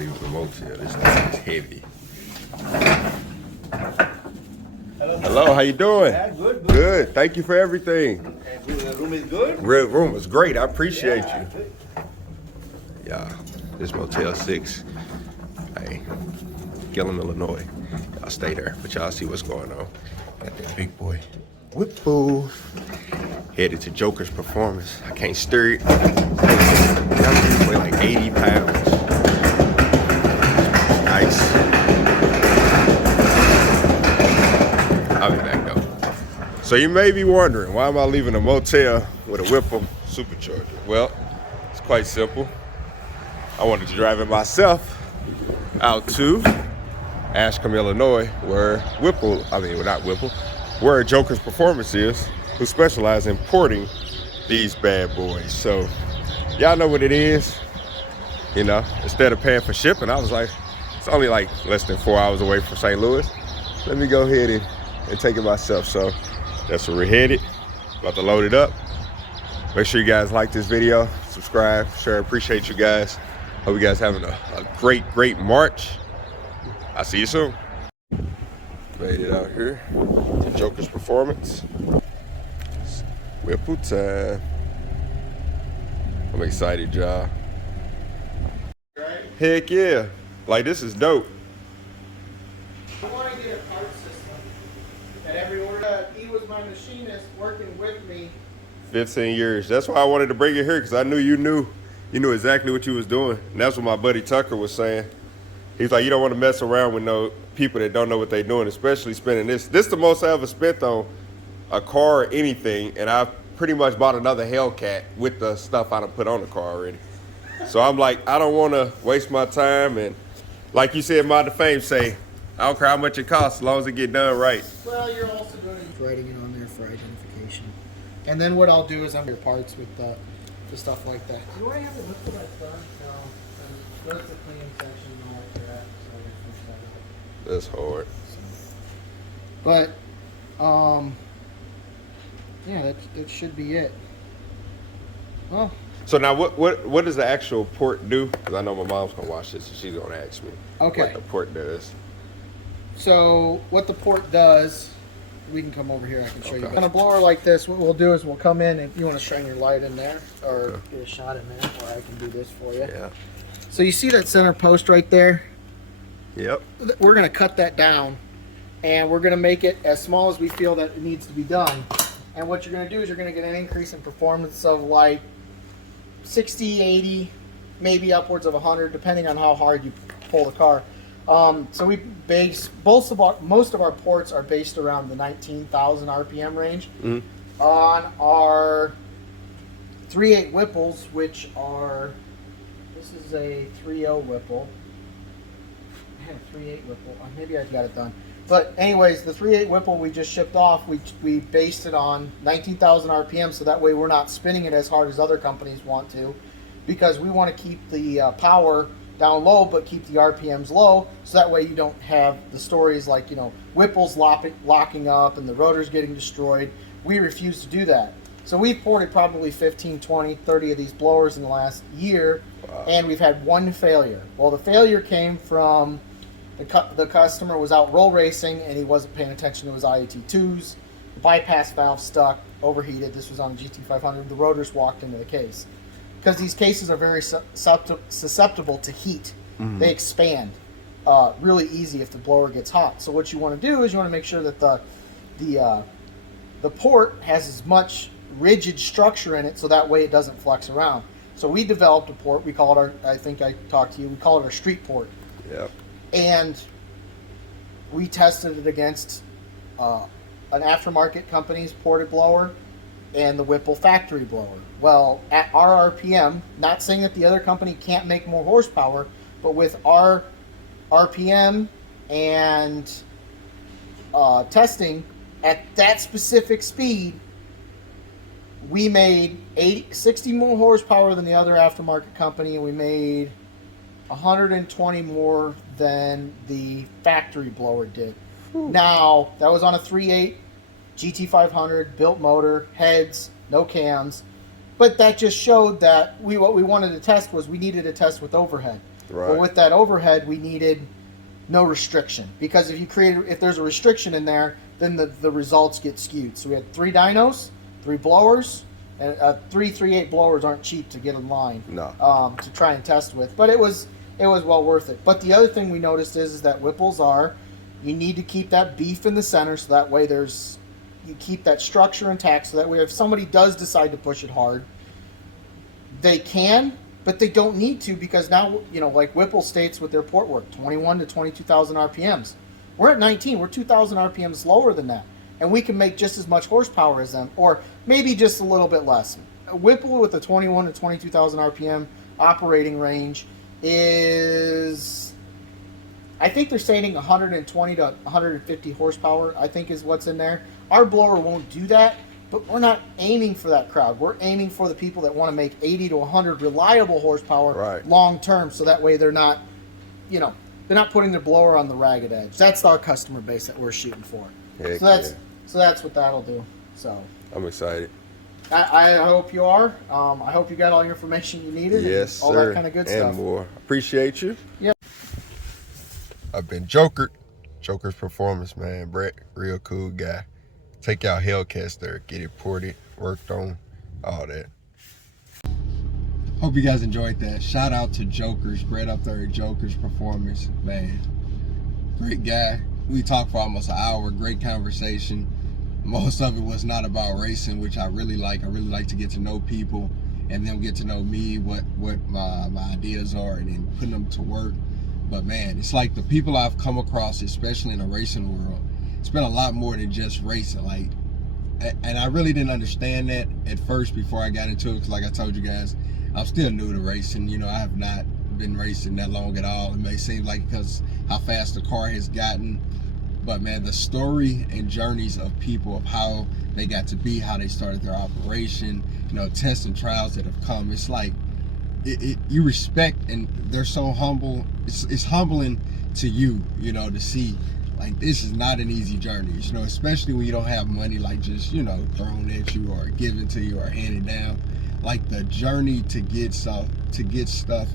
leave the motel. This thing is heavy. Hello, how you doing? Yeah, good. Good. Thank you for everything. And the room is good? Room is great. I appreciate you. Good. Yeah, this Motel 6. Hey, Gillum, Illinois. Y'all stay there, but y'all see what's going on. Got that big boy Whipple. Headed to Jokerz performance. I can't stir it. Y'all weigh like 80 pounds. Nice. I'll be back though. So you may be wondering, why am I leaving a motel with a Whipple supercharger? Well, it's quite simple. I wanted to drive it myself out to Ashcombe, Illinois, where where Jokerz Performance is, who specialize in porting these bad boys. So y'all know what it is. You know, instead of paying for shipping, I was like, it's only like less than 4 hours away from St. Louis. Let me go ahead and take it myself. So that's where we're headed. About to load it up. Make sure you guys like this video, subscribe, share. Appreciate you guys. Hope you guys having a great March. I'll see you soon. Made it out here to Jokerz Performance. It's Whipple time. I'm excited, y'all. Heck yeah. Like, this is dope. I want to get a card system that every order. He was my machinist working with me. 15 years. That's why I wanted to bring it here, because I knew you knew exactly what you was doing. And that's what my buddy Tucker was saying. He's like, you don't want to mess around with no people that don't know what they're doing, especially spending this. This is the most I ever spent on a car or anything, and I've pretty much bought another Hellcat with the stuff I done put on the car already. So I'm like, I don't want to waste my time, and like you said, Mod the Fame say, I don't care how much it costs as long as it get done right. Well, you're also going to be writing it on there for identification. And then what I'll do is I'm your parts with the stuff like that. Do I have a look for that done? No. That's the cleaning section and all like that. So I can fix that up. That's hard. But, yeah, that should be it. Well. So now, what does the actual port do? Because I know my mom's gonna watch this and she's gonna ask me what the port does. So what the port does, we can come over here. I can show you. On a blower like this, what we'll do is we'll come in, and if you want to shine your light in there or get a shot in there, or I can do this for you. Yeah. So you see that center post right there? Yep. We're gonna cut that down, and we're gonna make it as small as we feel that it needs to be done. And what you're gonna do is you're gonna get an increase in performance of like 60, 80, maybe upwards of 100, depending on how hard you pull the car. So we base most of our ports are based around the 19,000 RPM range. Mm-hmm. On our 3.8 Whipples, which are, this is a 3.0 Whipple. I had a 3.8 Whipple. Maybe I got it done. But anyways, the 3.8 Whipple we just shipped off, we based it on 19,000 RPM, so that way we're not spinning it as hard as other companies want to, because we want to keep the power down low but keep the RPMs low, so that way you don't have the stories like, you know, Whipples locking up and the rotors getting destroyed. We refuse to do that. So we've ported probably 15, 20, 30 of these blowers in the last year. Wow. And we've had one failure. Well, the failure came from the customer was out roll racing and he wasn't paying attention to his IAT2s. The bypass valve stuck, overheated. This was on a GT500. The rotors walked into the case. Because these cases are very susceptible to heat. Mm-hmm. They expand really easy if the blower gets hot. So what you want to do is you want to make sure that the port has as much rigid structure in it, so that way it doesn't flex around. So we developed a port. We call it I think I talked to you. We call it our street port. Yep. And we tested it against an aftermarket company's ported blower and the Whipple factory blower. Well, at our RPM, not saying that the other company can't make more horsepower, but with our RPM and testing at that specific speed, we made 60 more horsepower than the other aftermarket company, and we made 120 more than the factory blower did. Now, that was on a 3.8 GT500, built motor, heads, no cams. But that just showed that what we wanted to test was we needed to test with overhead. Right. But with that overhead, we needed no restriction, because if there's a restriction in there, then the results get skewed. So we had 3 dynos, 3 blowers, and 338 blowers aren't cheap to get in line. No. To try and test with, but it was well worth it. But the other thing we noticed is that Whipples you need to keep that beef in the center, so that way you keep that structure intact, so that way if somebody does decide to push it hard, they can, but they don't need to, because now, like Whipple states with their port work, 21 to 22,000 RPMs. We're at 19. We're 2,000 RPMs lower than that, and we can make just as much horsepower as them, or maybe just a little bit less. Whipple with a 21 to 22,000 RPM operating range is, I think they're stating 120 to 150 horsepower, I think is what's in there. Our blower won't do that, but we're not aiming for that crowd. We're aiming for the people that want to make 80 to 100 reliable horsepower long term, so that way they're not, they're not putting their blower on the ragged edge. That's our customer base that we're shooting for. So that's what that'll do. So I'm excited. I hope you are. I hope you got all your information you needed. Yes, and all sir. that kind of good and stuff. More. Appreciate you. Yep. I've been Jokerz Performance, man. Brett, real cool guy. Take out Hellcats there, get it ported, worked on, all that. Hope you guys enjoyed that. Shout out to Jokerz, Brett up there at Jokerz Performance, man. Great guy. We talked for almost an hour, great conversation. Most of it was not about racing, which I really like. I really like to get to know people and them get to know me, what my ideas are, and then putting them to work. But man, it's like the people I've come across, especially in the racing world, it's been a lot more than just racing. And I really didn't understand that at first before I got into it, because like I told you guys, I'm still new to racing. I have not been racing that long at all. It may seem like because how fast the car has gotten, but man, the story and journeys of people, of how they got to be, how they started their operation, tests and trials that have come, it's like you respect, and they're so humble. It's humbling to you, to see like this is not an easy journey, especially when you don't have money like just thrown at you or given to you or handed down. Like the journey to get stuff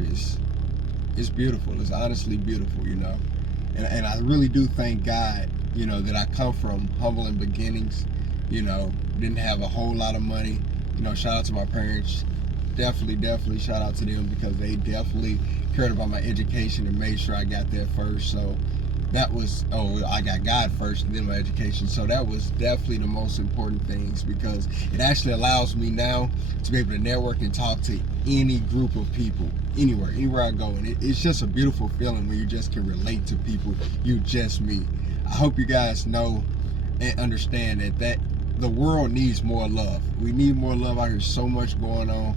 is beautiful. It's honestly beautiful, and I really do thank God, that I come from humble beginnings, didn't have a whole lot of money. Shout out to my parents. Definitely shout out to them, because they definitely cared about my education and made sure I got that first. So that was, I got God first and then my education. So that was definitely the most important things, because it actually allows me now to be able to network and talk to any group of people, anywhere I go. And it's just a beautiful feeling when you just can relate to people you just meet. I hope you guys know and understand that the world needs more love. We need more love out here. So much going on,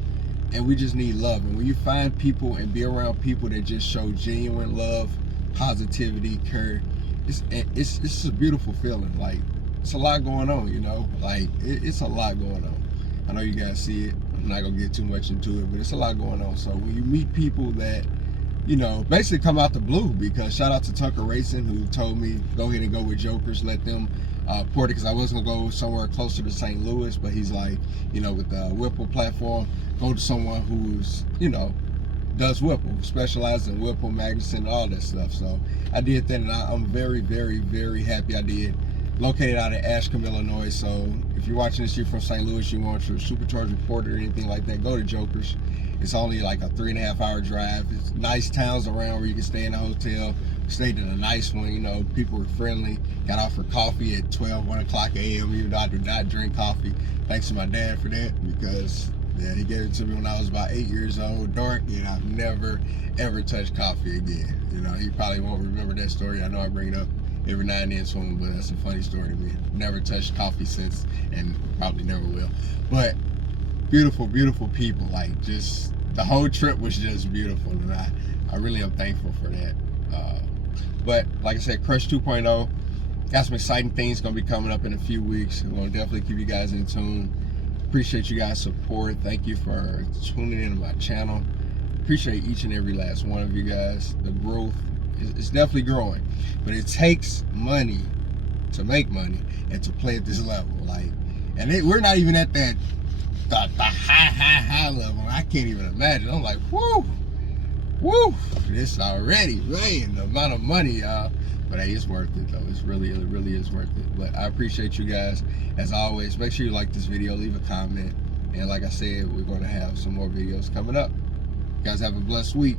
and we just need love. And when you find people and be around people that just show genuine love, positivity, care, it's a beautiful feeling. Like, it's a lot going on, it's a lot going on. I know you guys see it. I'm not gonna get too much into it, but it's a lot going on. So when you meet people that basically come out the blue, because shout out to Tucker Racing, who told me go ahead and go with Jokerz, let them port it, because I was gonna go somewhere closer to St. Louis, but he's like, with the Whipple platform, go to someone who's does Whipple, specializes in Whipple, Magnuson, all that stuff. So I did that, and I'm very, very, very happy I did. Located out of Ashcombe, Illinois. So if you're watching this, you're from St. Louis, you want your supercharged reporter or anything like that, go to Jokerz. It's only like a 3.5 hour drive. It's nice towns around where you can stay in a hotel. Stayed in a nice one, people were friendly. Got out for coffee at 1 o'clock a.m. even though I do not drink coffee. Thanks to my dad for that, because he gave it to me when I was about 8 years old, dark, and I've never, ever touched coffee again. He probably won't remember that story. I know I bring it up every now and then to him, but that's a funny story to me. Never touched coffee since, and probably never will. But beautiful, beautiful people. Like, just the whole trip was just beautiful, and I really am thankful for that. But like I said, Crush 2.0, got some exciting things gonna be coming up in a few weeks. I'm gonna definitely keep you guys in tune. Appreciate you guys' support. Thank you for tuning into my channel. Appreciate each and every last one of you guys. The growth is definitely growing, but it takes money to make money and to play at this level. We're not even at the high level. I can't even imagine. I'm like, whoo, Woo! This already, man, the amount of money, y'all. But hey, it's worth it though. It really is worth it. But I appreciate you guys. As always, make sure you like this video, leave a comment. And like I said, we're gonna have some more videos coming up. You guys have a blessed week.